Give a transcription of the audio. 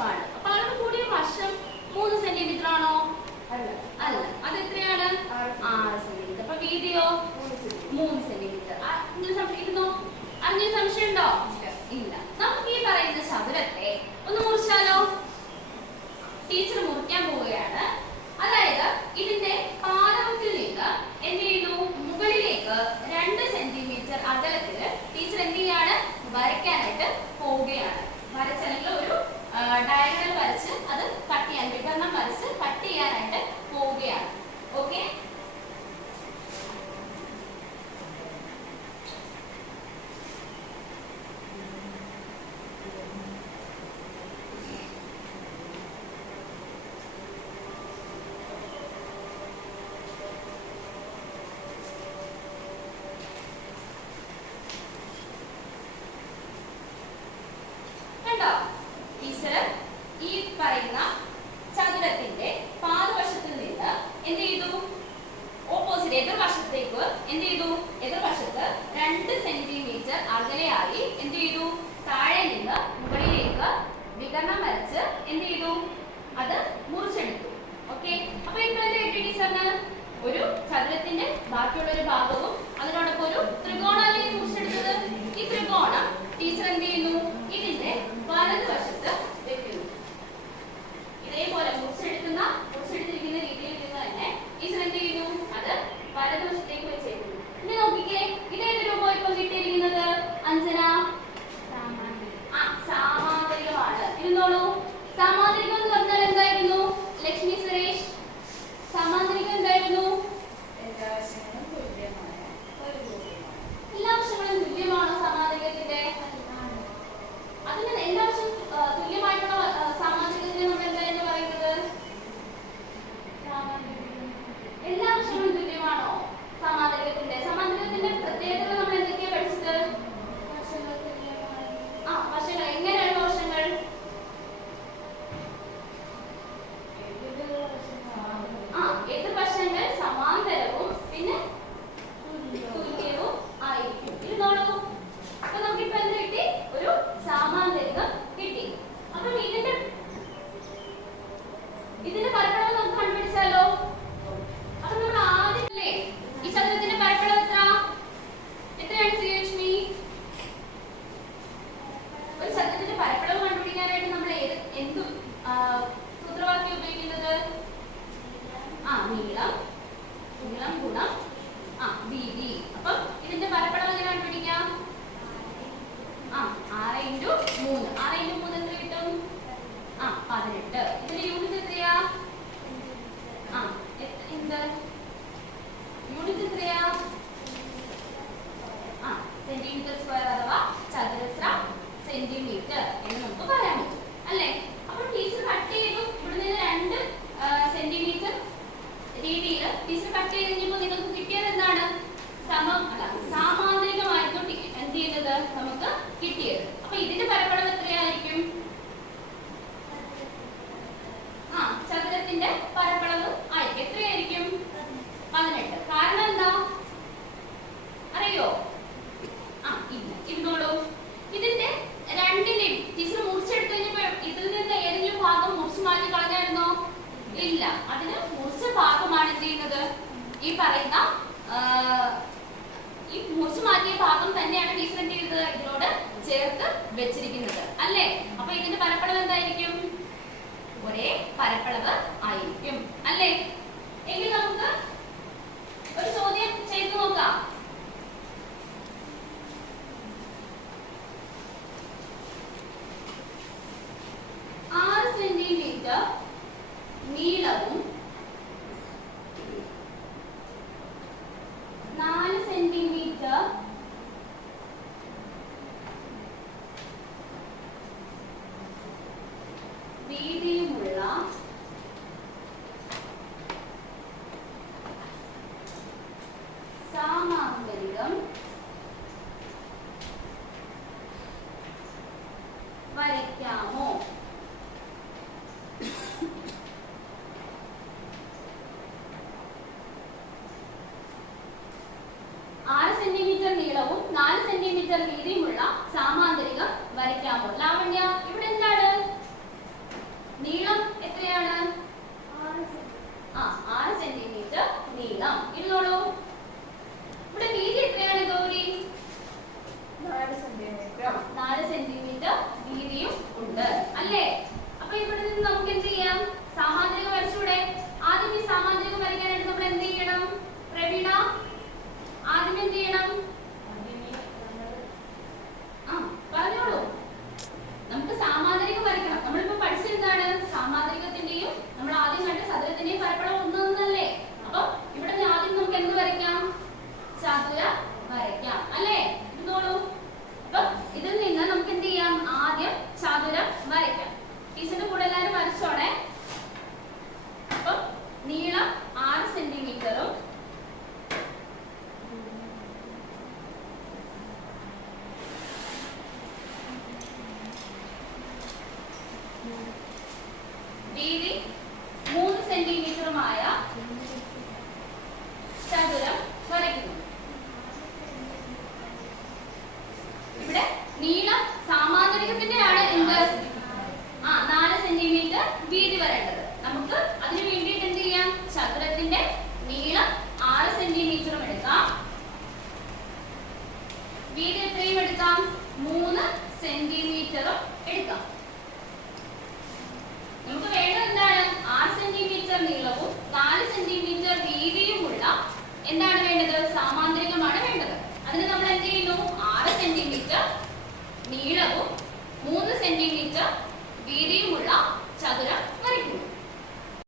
വശമാണ്. അപ്പൊ അളവ് കൂടിയ വശം 3 സെന്റിമീറ്റർ ആണോ? അല്ല. അത് എത്രയാണ്? 6 സെന്റിമീറ്റർ. അപ്പൊ വീതിയോ 3 സെന്റിമീറ്റർ. അറിഞ്ഞ സംശയം ഉണ്ടോ? ഇല്ല. നമുക്ക് ഈ പറയുന്ന ചതുരത്തെ ഒന്ന് മുറിച്ചാലോ? ടീച്ചർ മുറിക്കാൻ പോവുകയാണ്. അതായത് ഇതിന്റെ പാദത്തിൽ നിന്ന് എന്ത് ചെയ്യുന്നു? മുകളിലേക്ക് 2 സെന്റിമീറ്റർ അകലത്തിൽ ടീച്ചർ എന്ത് ചെയ്യാണ്? വരയ്ക്കാനായിട്ട് പോവുകയാണ്. വരച്ചല്ലെങ്കിൽ ഒരു ഡയഗണൽ വരച്ച് അത് കട്ട് ചെയ്യാൻ, വികരണം വരച്ച് കട്ട് ചെയ്യാനായിട്ട് പോവുകയാണ്. ഓക്കെ, ടീച്ചർ ഈ പറയുന്ന ചതുരത്തിന്റെ പാദവശത്തിൽ നിന്ന് എന്ത് ചെയ്തു? ഓപ്പോസിറ്റ് എതിർവശത്തേക്ക് എന്ത് ചെയ്തു? എതിർവശത്ത് 2 സെന്റിമീറ്റർ അകലെയായി എന്ത് ചെയ്തു? താഴെ നിന്ന് മുകളിലേക്ക് വികരണം വരച്ച് എന്ത് ചെയ്തു? അത് മുറിച്ചെടുത്തു. ഓക്കെ, അപ്പൊ ഇപ്പൊ എന്താ കിട്ടി ടീച്ചറിന്? ഒരു ചതുരത്തിന്റെ ബാക്കിയുള്ള ഒരു ഭാഗവും അതിനോടൊപ്പം ഒരു ത്രികോണല്ലേ മുറിച്ചെടുത്തത്. ഈ ത്രികോണം ടീച്ചർ എന്ത് ചെയ്യുന്നു? ഇതിന്റെ വലതുവശത്ത് വെക്കുന്നു. ഇതേപോലെ മുറിച്ചെടുത്തിരിക്കുന്ന രീതിയിൽ നിന്ന് തന്നെ ടീച്ചർ എന്ത് ചെയ്യുന്നു? അത് വലതുവശത്തേക്ക് വെച്ചേക്കുന്നു. ഇനി നോക്കിക്കേ, ഇതേത് രൂപം ഇപ്പൊ കിട്ടിയിരിക്കുന്നത്? അഞ്ജന, സാമാന്തരികമാണ്. ഇരുന്നോളൂ. സാമാന്തരികം എന്ന് പറഞ്ഞാൽ എന്തായിരുന്നു? ലക്ഷ്മി സുരേഷ്, സാമാന്തരികം എന്തായിരുന്നു? എല്ലാ വശങ്ങളും തുല്യമാണോ സാമാന്തരികത്തിന്റെ? അതിന് എല്ലാ വശവും തുല്യമായിട്ടുള്ള സാമാന്തരികത്തിന് നമ്മൾ എന്തായിരുന്നു പറയുന്നത്? എല്ലാ വശങ്ങളും തുല്യമാണോ സാമാന്തരികത്തിന്റെ? സാമാന്തരികത്തിന്റെ പ്രത്യേകതകൾ നമ്മൾ എന്തൊക്കെയാ പഠിച്ചത്? വശങ്ങൾ. എങ്ങനെയുള്ള വശങ്ങൾ? എതിർവശങ്ങൾ സമാന്തരവും പിന്നെ തുല്യവും ആയിരിക്കും. ഇരുന്നോളൂ. അപ്പൊ നമുക്കിപ്പോ എന്ത് കിട്ടി? ഒരു സാമാന്തരികം കിട്ടി. അപ്പം ഇതിന്റെ പരപ്പളവ് നമുക്ക് കണ്ടുപിടിച്ചാലോ? അപ്പൊ നമ്മൾ ആദ്യമല്ലേ ഈ ചതുരത്തിന്റെ പരപ്പളവ് എത്രയാണ് ശ്രീലക്ഷ്മി? ഒരു ചതുരത്തിന്റെ പരപ്പളവ് കണ്ടുപിടിക്കാനായിട്ട് നമ്മൾ എന്ത് സൂത്രവാക്യം ഉപയോഗിക്കുന്നത്? നീളം ഗുണം വീതി. അപ്പം ഇതിന്റെ പരപ്പളവ് എങ്ങനെ കണ്ടുപിടിക്കാം? 6 × 3. 6 × 3 എത്ര കിട്ടും? 18. ഇതിന്റെ യൂണിറ്റ് എത്രയാ? യൂണിറ്റ് എത്രയാ? സെന്റിമീറ്റർ സ്ക്വയർ അഥവാ ചതുരശ്ര സെന്റിമീറ്റർ എന്ന് നമുക്ക് പറയാൻ പറ്റും അല്ലേ? അപ്പോൾ ടീച്ചർ കട്ട് ചെയ്തു. ഇവിടെ നിന്ന് 2 സെന്റിമീറ്റർ രീതിയിൽ ടീച്ചർ കട്ട് ചെയ്ത് കഴിഞ്ഞപ്പോൾ നിങ്ങൾക്ക് കിട്ടിയത് എന്താണ്? സാമാന്തരികമായിരുന്നു എന്ത് ചെയ്യുന്നത്? നമുക്ക് കിട്ടിയത്. അപ്പൊ ഇതിന്റെ പരപ്പളവ് എത്രയായിരിക്കും? ചതുരത്തിന്റെ പരപ്പളവ് ആയിരിക്കും. എത്രയായിരിക്കും? 18. കാരണം എന്താ അറിയോ? ഇല്ല. ഇരുന്നോളൂ. ഇതിന്റെ രണ്ടിനെയും ടീച്ചർ മുറിച്ചെടുത്തു കഴിഞ്ഞപ്പോ ഇതിൽ നിന്ന് ഏതെങ്കിലും ഭാഗം മുറിച്ച് മാറ്റി കളഞ്ഞായിരുന്നോ? ഇല്ല. അതിന് മുറിച്ച ഭാഗമാണ് എന്ത് ചെയ്യുന്നത്? ഈ പറയുന്ന ഈ മുറിച്ച് മാറ്റിയ ഭാഗം തന്നെയാണ് ടീച്ചർ എന്ത് ചെയ്തത്? ഇതിനോട് ചേർത്ത് വെച്ചിരിക്കുന്നത് അല്ലേ? അപ്പൊ ഇതിന്റെ പരപ്പളവ് എന്തായിരിക്കും? ഒരേ പരപ്പളവ് ആയിരിക്കും അല്ലേ? എങ്കിൽ നമുക്ക് ഒരു ചോദ്യം ചെയ്തു നോക്കാം. സെന്റിമീറ്റർ നീളവും 4 സെന്റിമീറ്റർ വീതിയുമുള്ള സാമാന്തരികം വരയ്ക്കാമോ? 3 സെന്റിമീറ്റർ വീതിയുമുള്ള ചതുരം